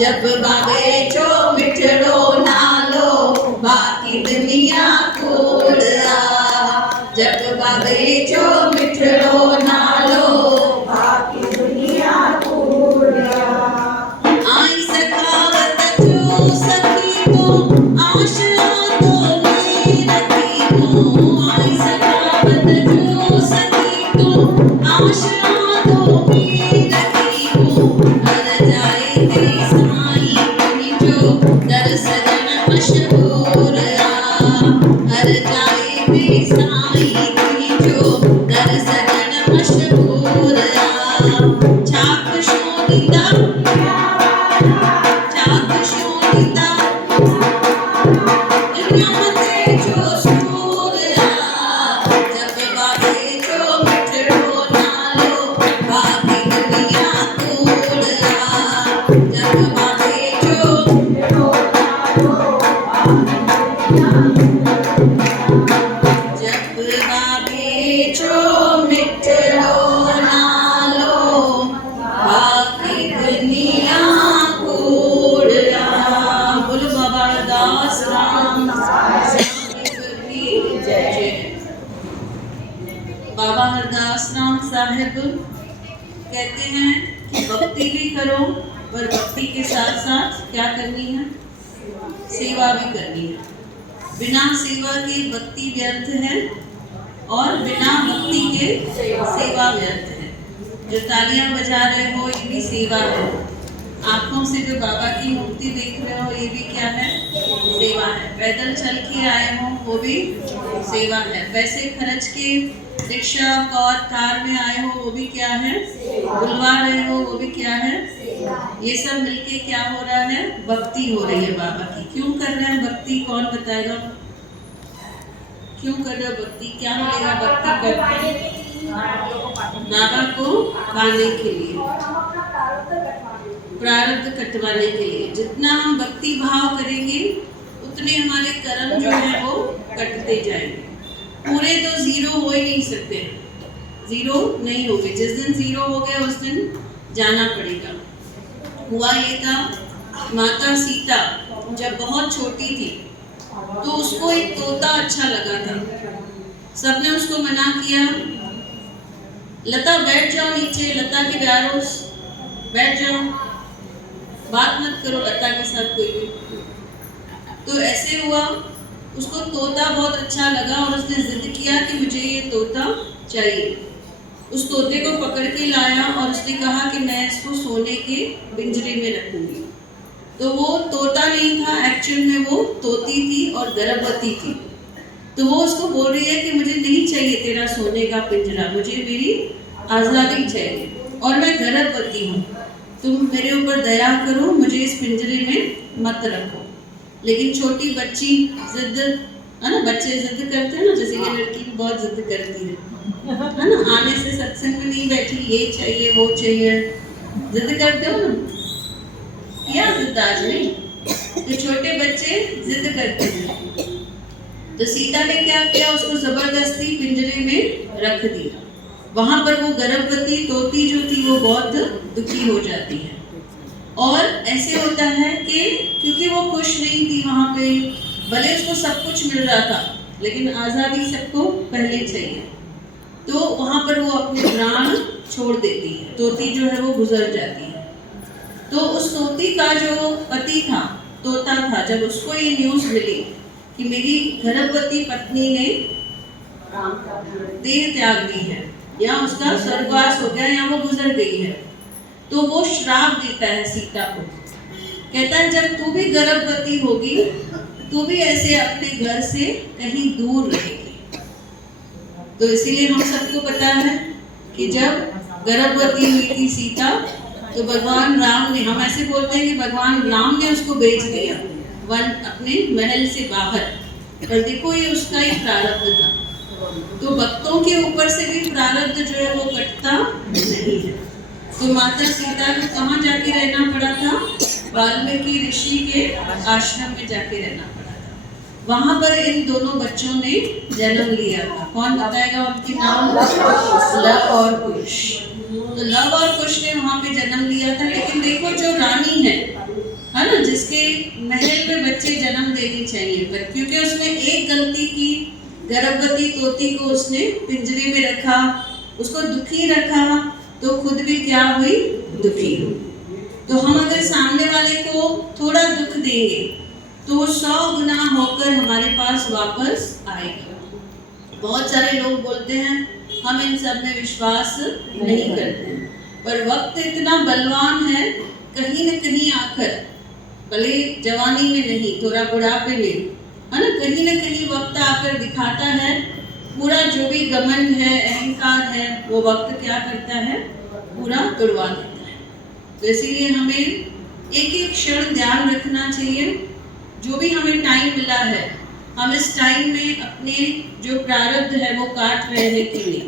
जब बाबे जो मिठड़ो नालो बाकी दुनिया कूड़ा। जब बाबे जो मिठड़ो नालो बाकी दुनिया कूड़ा। आई सखावत जो सखी को आशा तो नहीं रखी को। आई सखावत जो सखी को आशा तो नहीं रखी को। हर जाए देश दर सजन मशहूर हर जाए बेसाई जो दर सजन मशहूर छाप शोनिता छाप शोनिता दुनिया मते जो सूर जब बाबे जो मिठड़ो नालो बाकी दुनिया कूड़ा। जब बाबे जो बाबा हरदास राम साहिब कहते हैं कि भक्ति भी करो पर भक्ति के साथ साथ क्या करनी है, सेवा भी करनी है। बिना सेवा के भक्ति व्यर्थ है और बिना भक्ति के सेवा व्यर्थ है। जो तालियां बजा रहे हो ये भी सेवा है। आंखों से जो बाबा की मूर्ति देख रहे हो ये भी क्या है, सेवा है। पैदल चल के आए हो वो भी सेवा है। पैसे खर्च के रिक्शा और कार में आए हो वो भी क्या है, बुलवा रहे हो वो भी क्या है। ये सब मिलके क्या हो रहा है, भक्ति हो रही है बाबा की। क्यों कर रहे हैं भक्ति, कौन बताएगा? क्यों कर रहे हो भक्ति, क्या मिलेगा भक्ति करके? बाबा को पाने के लिए, प्रारब्ध कटवाने के लिए। जितना हम भक्ति भाव करेंगे उतने हमारे कर्म जो है वो कटते जाएंगे। पूरे तो जीरो हो ही नहीं सकते, जीरो नहीं होंगे। जिस दिन जीरो हो गया उस दिन जाना पड़ेगा। हुआ ये था, माता सीता जब बहुत छोटी थी तो उसको एक तोता अच्छा लगा था। सबने उसको मना किया, लता बैठ जाओ नीचे, लता के प्यारों बैठ जाओ, बात मत करो लता के साथ कोई भी। तो ऐसे हुआ, उसको तोता बहुत अच्छा लगा और उसने जिद किया कि मुझे ये तोता चाहिए। उस तोते को पकड़ के लाया और उसने कहा कि मैं इसको सोने के पिंजरे में रखूंगी। तो वो तोता नहीं था, एक्चुअल में वो तोती थी और गर्भवती थी। तो वो उसको बोल रही है कि मुझे नहीं चाहिए तेरा सोने का पिंजरा, मुझे मेरी आज़ादी चाहिए और मैं गर्भवती हूँ। तुम मेरे ऊपर दया करो, मुझे इस पिंजरे में मत रखो। लेकिन छोटी बच्ची जिद है ना, बच्चे जिद करते हैं ना, जैसे कि लड़की बहुत जिद करती है ना, आने से सत्संग में नहीं बैठी, ये चाहिए वो चाहिए, जिद करते हो ना, क्या जिद आज नहीं, तो छोटे बच्चे जिद करते हैं। तो सीता ने क्या किया, उसको जबरदस्ती पिंजरे में रख दिया। वहां पर वो गर्भवती तोती जो थी वो बहुत दुखी हो जाती है। और ऐसे होता है कि क्योंकि वो खुश नहीं थी वहां पे, भले उसको सब कुछ मिल रहा था लेकिन आज़ादी सबको पहले चाहिए, तो वहां पर वो अपने प्राण छोड़ देती है। तोती जो है वो गुजर जाती है। तो उस तोती का जो पति था, तोता था, जब उसको ये न्यूज़ मिली कि मेरी गर्भवती पत्नी ने देह त्याग दी है या उसका स्वर्गवास हो गया या वो गुजर गई है, तो वो श्राप देता है सीता को। कहता है जब तू भी गर्भवती होगी तू भी ऐसे अपने घर से कहीं दूर रहेगी। तो इसीलिए हम सबको पता है कि जब गर्भवती हुई थी सीता तो भगवान राम ने, हम ऐसे बोलते हैं कि भगवान राम ने उसको भेज दिया वन अपने महल से बाहर, पर देखो ये उसका ही प्रारब्ध था। के ऊपर से भी प्रारब्ध जो है वो कटता नहीं है। तो माता सीता को कहाँ जाके रहना पड़ा था? वाल्मीकि ऋषि के आश्रम में जाके रहना पड़ा था। वहां पर इन दोनों बच्चों ने जन्म लिया था। कौन बताएगा उनके नाम? लव और कुश। तो लव और कुश ने वहां पे जन्म लिया था। लेकिन देखो जो रानी है ना, जिसके महल में बच्चे जन्म देने चाहिए, पर क्योंकि उसने एक गलती की, गर्भवती तोती को उसने पिंजरे में रखा, उसको दुखी रखा, तो खुद भी क्या हुई? दुखी हुई। तो हम अगर सामने वाले को थोड़ा दुख देंगे तो वो 100 गुना होकर हमारे पास वापस आएगा। बहुत सारे लोग बोलते हैं हम इन सब में विश्वास नहीं करते हैं, पर वक्त इतना बलवान है, कहीं न कहीं आकर, भले जवानी में नहीं, थोड़ा बुढ़ापे में, है ना, कहीं न कहीं वक्त आकर दिखाता है पूरा जो भी घमंड है, अहंकार है, वो वक्त क्या करता है? पूरा तोड़वा देता है। तो इसीलिए हमें एक एक क्षण ध्यान रखना चाहिए। जो भी हमें टाइम मिला है, हम इस टाइम में अपने जो प्रारब्ध है वो काट रहे हैं कि नहीं।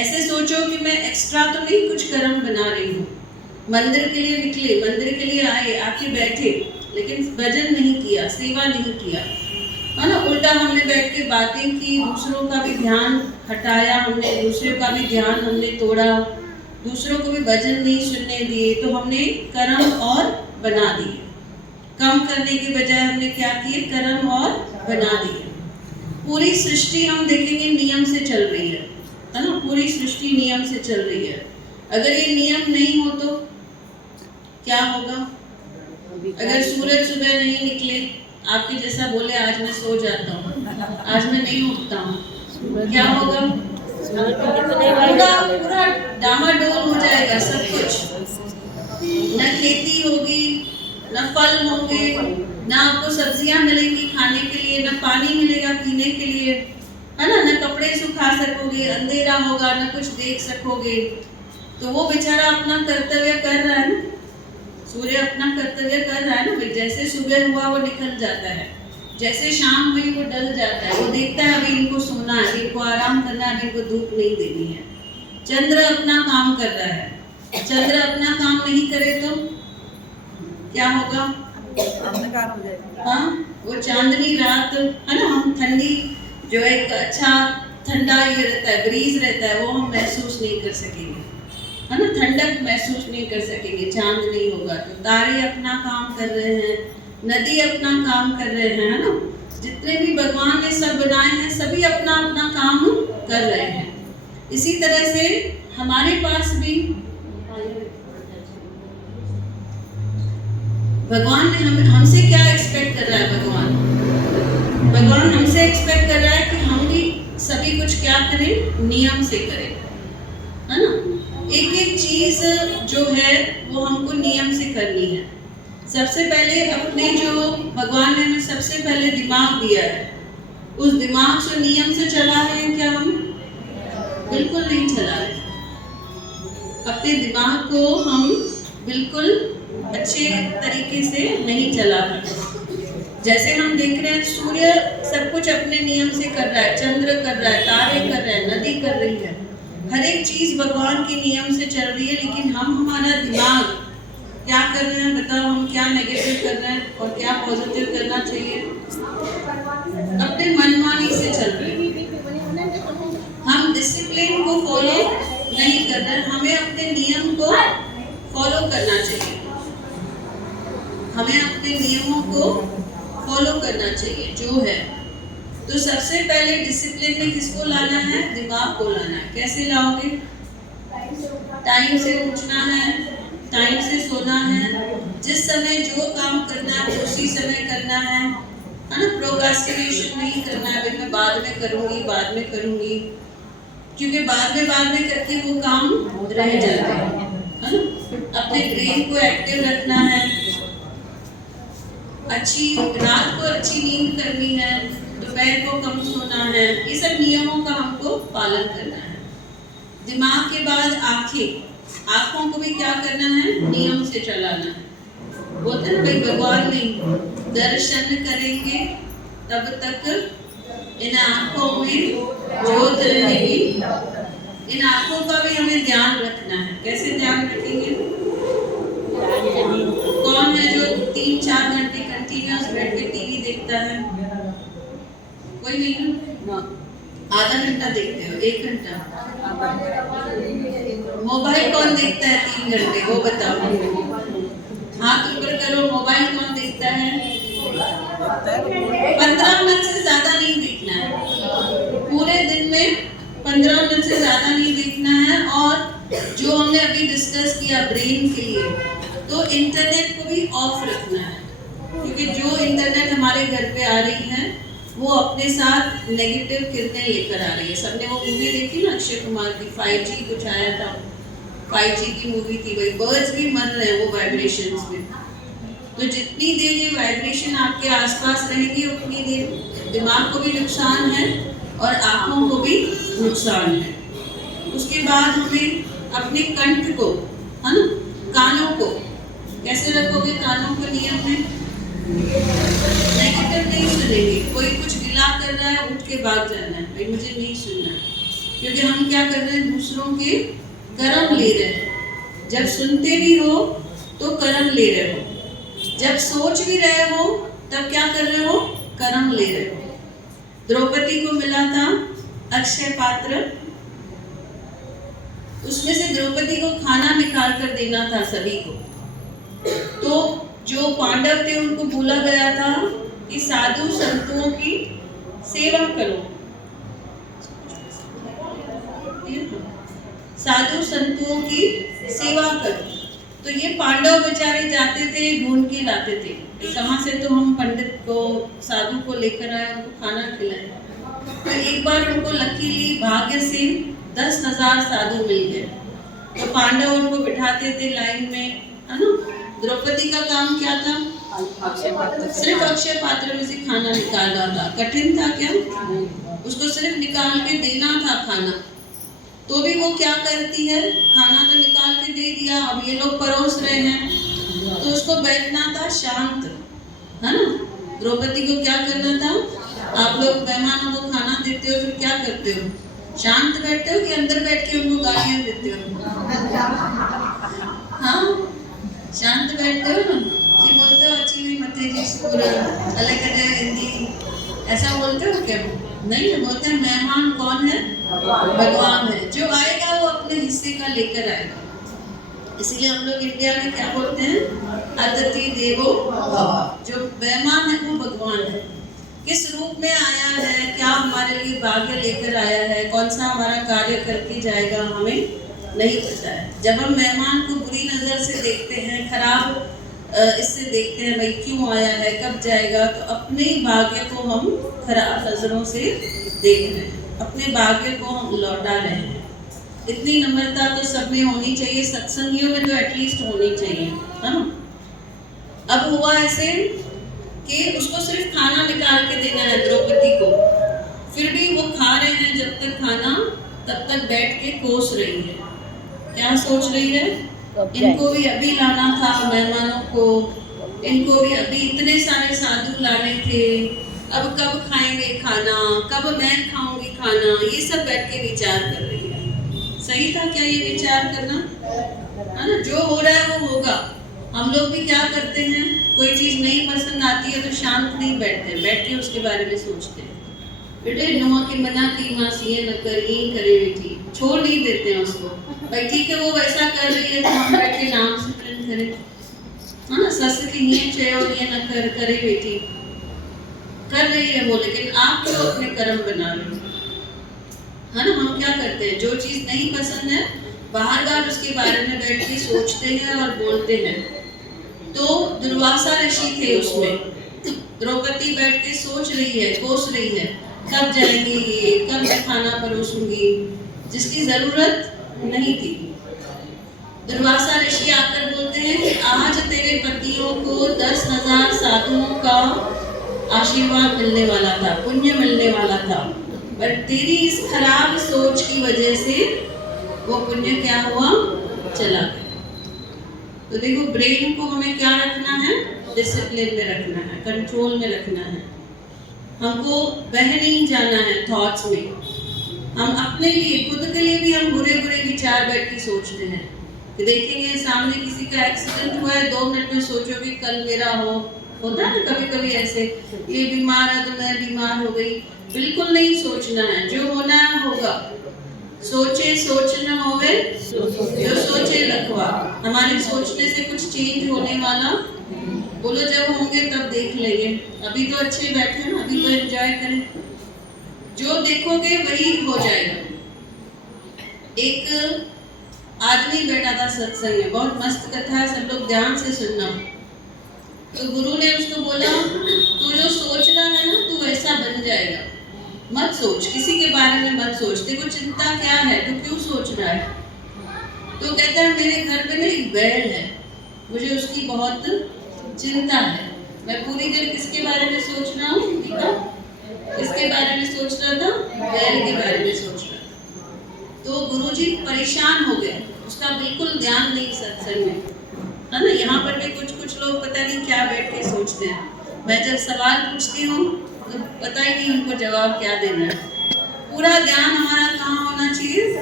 ऐसे सोचो कि मैं एक्स्ट्रा तो नहीं कुछ कर्म बना रही हूँ। मंदिर के लिए निकले, मंदिर के लिए आए, आके बैठे, लेकिन भजन नहीं किया, सेवा नहीं किया, है ना, उल्टा हमने बैठ के बातें की, दूसरों का भी ध्यान हटाया हमने, दूसरों का भी ध्यान हमने तोड़ा, दूसरों को भी भजन नहीं सुनने दिए, तो हमने कर्म और बना दिए। कम करने के बजाय हमने क्या किए? कर्म और बना दिए। पूरी सृष्टि हम देखेंगे नियम से चल रही है ना, पूरी सृष्टि नियम से चल रही है। अगर ये नियम नहीं हो तो क्या होगा? अगर सूरज सुबह नहीं निकले, आपके जैसा बोले आज मैं सो जाता हूँ, आज मैं नहीं उठता हूँ, क्या होगा? पूरा डामाडोल हो जाएगा सब कुछ। न खेती होगी, न फल होंगे, न आपको सब्जियां मिलेंगी खाने के लिए, न पानी मिलेगा पीने के लिए, है ना, न कपड़े सुखा सकोगे, अंधेरा होगा, न कुछ देख सकोगे। तो वो बेचारा अपना कर्तव्य कर रहा है ना, सूर्य अपना कर्तव्य कर रहा है ना। जैसे सुबह हुआ वो निकल जाता है, जैसे शाम हुई वो डल जाता है, वो देखता है अभी इनको सोना है, अभी इनको आराम करना है, अभी इनको धूप नहीं देनी है। चंद्र अपना काम कर रहा है, चंद्र अपना काम नहीं करे तो क्या होगा? अंधकार हो जाएगा। हाँ, वो चांदनी रात, है ना, हम ठंडी जो एक अच्छा ठंडा ये रहता है, ब्रीज रहता है, वो हम महसूस नहीं कर सकेंगे, है ना, ठंडक महसूस नहीं कर सकेंगे, चांद नहीं होगा। तो तारे अपना काम कर रहे हैं, नदी अपना काम कर रहे हैं, है ना, जितने भी भगवान ने सब बनाए हैं सभी अपना अपना काम कर रहे हैं। इसी तरह से हमारे पास भी भगवान ने हमसे क्या एक्सपेक्ट कर रहा है? भगवान हमसे एक्सपेक्ट कर रहा है कि हम भी सभी कुछ क्या करें? नियम से करें, है ना। एक एक चीज जो है वो हमको नियम से करनी है। सबसे पहले अपने जो भगवान ने हमें सबसे पहले दिमाग दिया है, उस दिमाग से नियम से चला रहे हैं क्या हम? बिल्कुल नहीं चला रहे। अपने दिमाग को हम बिल्कुल अच्छे तरीके से नहीं चला रहे। जैसे हम देख रहे हैं सूर्य सब कुछ अपने नियम से कर रहा है, चंद्र कर रहा है, तारे कर रहे हैं, नदी कर रही है, हर एक चीज भगवान के नियम से चल रही है। लेकिन हम हमारा दिमाग क्या कर रहे हैं? बताओ, हम क्या नेगेटिव कर रहे हैं और क्या पॉजिटिव करना चाहिए? अपने मनमानी से चल रहे हैं, हम डिसिप्लिन को फॉलो नहीं कर रहे। हमें अपने नियम को फॉलो करना चाहिए, हमें अपने नियमों को फॉलो करना चाहिए जो है। तो सबसे पहले डिसिप्लिन में किसको लाना है? दिमाग को लाना है। कैसे लाओगे? टाइम से उठना है, टाइम से सोना है, जिस समय जो काम करना है उसी समय करना है ना। प्रोक्रास्टिनेशन नहीं करना है, भाई मैं बाद में करूँगी, क्योंकि बाद में करके वो काम रह जाता है ना। अपने ब्रेन को एक्टिव रखना है, अच्छी रात को अच्छी नींद करनी है, दोपहर को कम सोना है, ये सब नियमों का हमको पालन करना है। दिमाग के बाद आँखों को भी क्या करना है? नियम से चलाना है। बोलते हैं भाई भगवान नहीं दर्शन करेंगे तब तक इन आँखों में जोत रहेगी इन आंखों का भी हमें ध्यान रखना है। कैसे ध्यान रखेंगे? कौन है जो 3-4 घंटे कंटिन्यूअस बैठ के टीवी देखता है? कोई नहीं ना? आधा घंटा देखते हो, 1 घंटा? मोबाइल कौन देखता है 3 घंटे, वो बताओ। हाथ ऊपर करो, मोबाइल कौन देखता है? 15 मिनट से ज्यादा नहीं देखना है। पूरे दिन में 15 मिनट से ज्यादा नहीं देखना है। और जो हमने अभी डिस्कस किया ब्रेन के लिए, तो इंटरनेट को भी ऑफ रखना है, क्योंकि जो इंटरनेट हमारे घर पे आ रही है वो अपने साथ नेगेटिव किरणें लेकर आ रही है। सबने वो मूवी देखी ना अक्षय कुमार की, 5G कुछ आया था, 5G की मूवी थी। वही बर्ड्स भी मर रहे हैं वो वाइब्रेशंस में। तो जितनी देर ये वाइब्रेशन आपके आसपास रहेगी उतनी देर दिमाग को भी नुकसान है और आंखों को भी नुकसान है। उसके बाद हमें अपने कंठ को, है ना, कानों को कैसे रखोगे? कानों को नियम में नेगेटिव नहीं सुनेंगे। कोई कुछ गिला कर रहा है, उठ के भाग जाना है, भाई मुझे नहीं सुनना है। क्योंकि हम क्या कर रहे हैं? दूसरों के कर्म ले रहे हैं। जब सुनते भी हो तो कर्म ले रहे हो, जब सोच भी रहे हो तब क्या कर रहे हो? कर्म ले रहे हो। द्रौपदी को मिला था अक्षय पात्र, उसमें से द्रौपदी को खाना निकाल कर देना था सभी को। तो जो पांडव थे उनको बोला गया था कि साधु संतों की सेवा करो, साधु संतों की सेवा करो। तो ये पांडव बेचारे जाते थे, ढूंढ के लाते थे, कहाँ से तो हम पंडित को, साधु को लेकर आए, उनको खाना खिलाए। तो एक बार उनको लकीली भाग्य से 10,000 साधु मिल गए। तो पांडव उनको बिठाते थे लाइन में, है ना। द्रौपदी का काम क्या था? सिर्फ अक्षय पात्र में से खाना निकालना था। कठिन था क्या? उसको सिर्फ निकाल के देना था खाना। तो भी वो क्या करती है? खाना तो निकाल के दे दिया, अब ये लोग परोस रहे हैं, तो उसको बैठना था शांत, है ना। द्रौपदी को क्या करना था? आप लोग मेहमानों को खाना देते हो, फिर क्या करते हो? शांत बैठते हो कि अंदर बैठ के उनको गालियां देते हो? हाँ, शांत बैठते हो ना, कि बोलते हो अच्छी हुई मते जी पूरा अलग अलग हिंदी, ऐसा बोलते हो क्या? नहीं, बोलते हैं मेहमान कौन है? भगवान है। जो आएगा वो अपने हिस्से का लेकर आएगा। इसीलिए हम लोग इंडिया में क्या बोलते हैं? अतिथि देवो भव। जो मेहमान है वो भगवान है। किस रूप में आया है, क्या हमारे लिए भाग्य लेकर आया है, कौन सा हमारा कार्य करके जाएगा, हमें नहीं पता है। जब हम मेहमान को बुरी नज़र से देखते हैं, खराब इससे देखते हैं, भाई क्यों आया है, कब जाएगा, तो अपने भाग्य को हम खराब नज़रों से देख रहे हैं, अपने भाग्य को हम लौटा रहे हैं। इतनी नम्रता तो सब में होनी चाहिए, सत्संगियों में तो एटलीस्ट होनी चाहिए, है ना। अब हुआ ऐसे कि उसको सिर्फ खाना निकाल के देना है द्रौपदी को, फिर भी वो खा रहे हैं जब तक खाना, तब तक बैठ के कोस रही है। क्या सोच रही है? इनको भी अभी लाना था मेहमानों को, इनको भी अभी इतने सारे साधु लाने थे, अब कब खाएंगे खाना, कब मैं खाऊंगी खाना, ये सब बैठ के विचार कर रही है। सही था क्या ये विचार करना? है ना, जो हो रहा है वो होगा। हम लोग भी क्या करते हैं, कोई चीज नहीं पसंद आती है तो शांत नहीं बैठते, बैठ के उसके बारे में सोचते हैं। बेटे नुआ की मना की मासी ये न कर, ये करे बेटी, छोड़ नहीं देते हैं उसको। भाई ठीक है, वो वैसा कर रही है तो हम बैठ के नाम सिमरन करें, है ना। सस की ये चयो ये न कर, करे बेटी, कर रही है वो, लेकिन आप क्यों अपने कर्म बना रहे हो, है ना। हम क्या करते हैं, जो चीज नहीं पसंद है बार बार उसके बारे में बैठ के सोचते हैं और बोलते हैं। तो दुर्वासा ऋषि थे उसमें, द्रौपदी बैठ के सोच रही है, कोस रही है, कब जाएंगे ये, कब मैं खाना परोसूंगी, जिसकी जरूरत नहीं थी। दुर्वासा ऋषि आकर बोलते हैं कि आज तेरे पतियों को 10,000 साधुओं का आशीर्वाद मिलने वाला था, पुण्य मिलने वाला था, पर तेरी इस खराब सोच की वजह से वो पुण्य क्या हुआ? चला गया। तो देखो, ब्रेन को हमें क्या रखना है? डिसिप्लिन में रखना है, कंट्रोल में रखना है। हमको बह नहीं जाना है थॉट्स में, हम अपने लिए, खुद के लिए भी हम बुरे बुरे विचार बैठ के सोचते हैं कि देखेंगे सामने किसी का एक्सीडेंट हुआ है, 2 मिनट में सोचोगे कल मेरा होता है ना कभी कभी ऐसे, ये बीमार है तो मैं बीमार हो गई। बिल्कुल नहीं सोचना है, जो होना है होगा। सोचे सोच न होवे जो सोचे लखवा। हमारे सोचने से कुछ चेंज होने वाला, बोलो जब होंगे तब देख लेंगे, अभी तो अच्छे बैठे ना, अभी तो एंजॉय करें। जो देखोगे वही हो जाएगा। एक आदमी बैठा था सत्संग में, बहुत मस्त कथा है, सब लोग ध्यान से सुनना। तो गुरु ने उसको बोला, तू जो सोच रहा है ना तू वैसा बन जाएगा, मत सोच, किसी के बारे में मत सोच, देखो चिंता क्या है, तू क्यों सोच रहा है। तो कहता है मेरे घर में ना एक बैल है, मुझे उसकी बहुत चिंता है। मैं पूरी देर किसके बारे में सोच रहा हूँ दीपा? किसके बारे में सोच रहा था? बैल के बारे में सोच रहा था। तो गुरुजी परेशान हो गए, उसका बिल्कुल ध्यान नहीं सत्संग में, है ना। यहाँ पर भी कुछ लोग पता नहीं क्या बैठ के सोचते हैं। मैं जब सवाल पूछती हूँ तो पता ही नहीं उनको जवाब क्या देना है। पूरा ध्यान हमारा कहाँ होना चाहिए?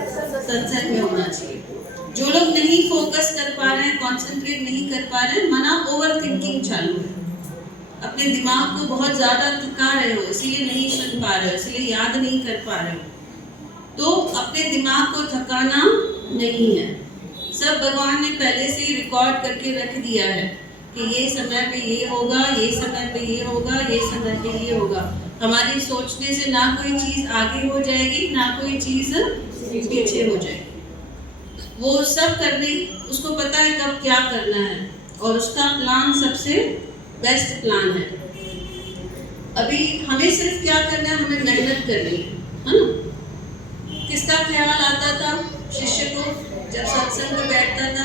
सत्संग में होना चाहिए। जो लोग नहीं फोकस कर पा रहे हैं, कॉन्सेंट्रेट नहीं कर पा रहे हैं, मना ओवर थिंकिंग चालू है, अपने दिमाग को बहुत ज्यादा थका रहे हो, इसलिए नहीं सुन पा रहे हो, इसलिए याद नहीं कर पा रहे हो। तो अपने दिमाग को थकाना नहीं है, सब भगवान ने पहले से ही रिकॉर्ड करके रख दिया है कि ये समय पे ये होगा, ये समय पे ये होगा, ये समय पे ये होगा। हमारी सोचने से ना कोई चीज आगे हो जाएगी, ना कोई चीज पीछे हो जाएगी। वो सब करने, उसको पता है कब क्या करना है, और उसका प्लान सबसे बेस्ट प्लान है। अभी हमें सिर्फ क्या करना है, हमें मेहनत करनी है ना। किसका ख्याल आता था शिष्य को जब सत्संग में बैठता था?